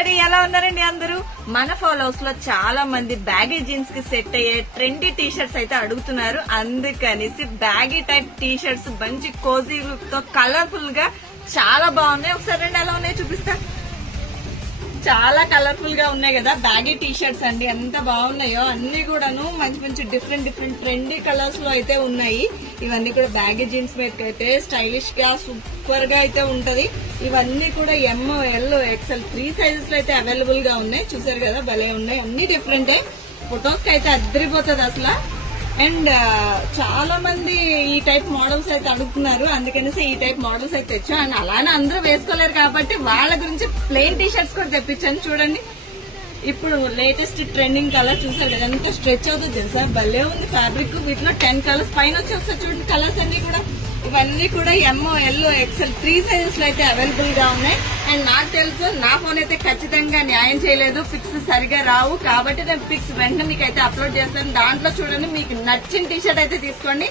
Everybody, ఎలా ఉన్నారండి అందరూ? మన ఫాలోవర్స్ లో చాలా మంది బ్యాగీ జీన్స్ కి సెట్ అయ్యే ట్రెండీ టీ షర్ట్స్ అయితే అడుగుతున్నారు. అందుకనేసి బ్యాగీ టైప్ టీ షర్ట్స్ మంచి కోజీ లుక్ తో కలర్ఫుల్ గా చాలా బాగున్నాయి. ఒకసారి రెండు ఎలా ఉన్నాయో చూపిస్తా. చాలా కలర్ఫుల్ గా ఉన్నాయి కదా బ్యాగీ టీ షర్ట్స్ అండి. ఎంత బాగున్నాయో అన్ని కూడాను మంచి మంచి డిఫరెంట్ డిఫరెంట్ ట్రెండీ కలర్స్ లో అయితే ఉన్నాయి. ఇవన్నీ కూడా బ్యాగీ జీన్స్ మీదకి అయితే స్టైలిష్ గా సూపర్ గా అయితే ఉంటది. ఇవన్నీ కూడా ఎమ్, ఎల్, ఎక్స్ఎల్ 3 సైజెస్ లో అయితే అవైలబుల్ గా ఉన్నాయి. చూసారు కదా, భలే ఉన్నాయి. అన్ని డిఫరెంటే. ఫొటోస్ కి అయితే అద్దరిపోతుంది అసలు. అండ్ చాలా మంది ఈ టైప్ మోడల్స్ అయితే అడుగుతున్నారు. అందుకనేసి ఈ టైప్ మోడల్స్ అయితే తెచ్చాం. అండ్ అలానే అందరూ వేసుకోలేరు కాబట్టి వాళ్ళ గురించి ప్లెయిన్ టీ షర్ట్స్ కూడా తెప్పించాను. చూడండి, ఇప్పుడు లేటెస్ట్ ట్రెండింగ్ కలర్ చూసారు కదా, ఎంత స్ట్రెచ్ అవుతుంది తెలుసా, భలే ఉంది ఫ్యాబ్రిక్. వీటిలో 10 కలర్స్ పైన వచ్చేస్తాయి. చూడండి కలర్స్ అన్ని కూడా. ఇవన్నీ కూడా ఎమ్, ఎల్, ఎక్స్ఎల్ 3 సైజెస్ లో అయితే అవైలబుల్ గా ఉన్నాయి. అండ్ నాకు తెలుసు నా ఫోన్ అయితే ఖచ్చితంగా న్యాయం చేయలేదు, పిక్స్ సరిగా రావు. కాబట్టి నేను పిక్స్ వెంటనే మీకు అయితే అప్లోడ్ చేస్తాను. దాంట్లో చూడండి, మీకు నచ్చిన టీ షర్ట్ అయితే తీసుకోండి.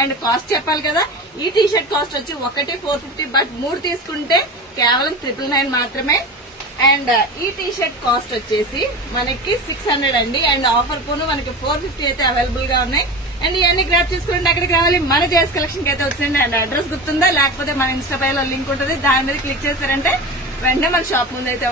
అండ్ కాస్ట్ చెప్పాలి కదా, ఈ టీ షర్ట్ కాస్ట్ వచ్చి ఒకటి 450, బట్ 3 తీసుకుంటే కేవలం 999 మాత్రమే. అండ్ ఈ టీ షర్ట్ కాస్ట్ వచ్చేసి మనకి 600 అండి. అండ్ ఆఫర్ పోను మనకి 450 అయితే అవైలబుల్ గా ఉన్నాయి. అండ్ ఇవన్నీ గ్రాప్ చేసుకోండి. అక్కడికి రావాలి, మన జేఎస్ కలెక్షన్ కి అయితే వచ్చింది. అండ్ అడ్రస్ గుర్తుందా? లేకపోతే మన ఇన్స్టా పైలో లింక్ ఉంటుంది, దాని మీద క్లిక్ చేశారంటే వెంటనే మన షాప్ ముందు అయితే